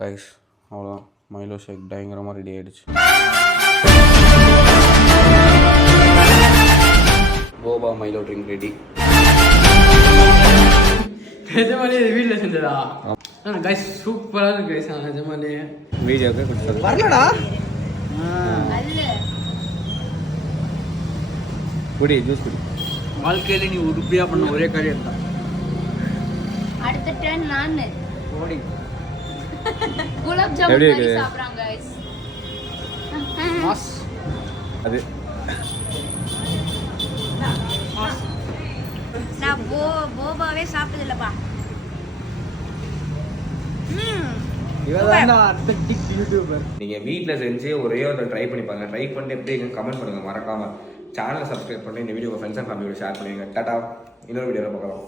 Guys அவ்வளோதான், Milo ஷேக் பயங்கரமாக ready ஆகிடுச்சு. Boba Milo drink ready. நிஜமாலே இது வீட்டில் செஞ்சதா? கைஸ் சூப்பராக இருக்கு கைஸ். நிஜமாலே வீடியோக்கு கொடுத்தது வரலடா. குடி ஜூஸ் குடி. வாழ்க்கையில நீ உருப்படியா பண்ண ஒரே காரியம் தான். அடுத்த டர்ன் நான் ஓடி குலாப் ஜாமுன் மாதிரி சாப்பிடுறாங்க गाइस. மாஸ் அது நான் போபாவே சாப்பிட்டது இல்லப்பா. நீங்கள் வீட்டில் செஞ்சு ஒரே ஒரு ட்ரை பண்ணி பாருங்கள். ட்ரை பண்ணிட்டு எப்படி கமெண்ட் பண்ணுங்கள். மறக்காமல் சேனலை சப்ஸ்கிரைப் பண்ணி இந்த வீடியோ ஃப்ரெண்ட்ஸ் அண்ட் ஃபேமிலியோட ஷேர் பண்ணுவீங்க. டாடா, இன்னொரு வீடியோவில் பார்க்கலாம்.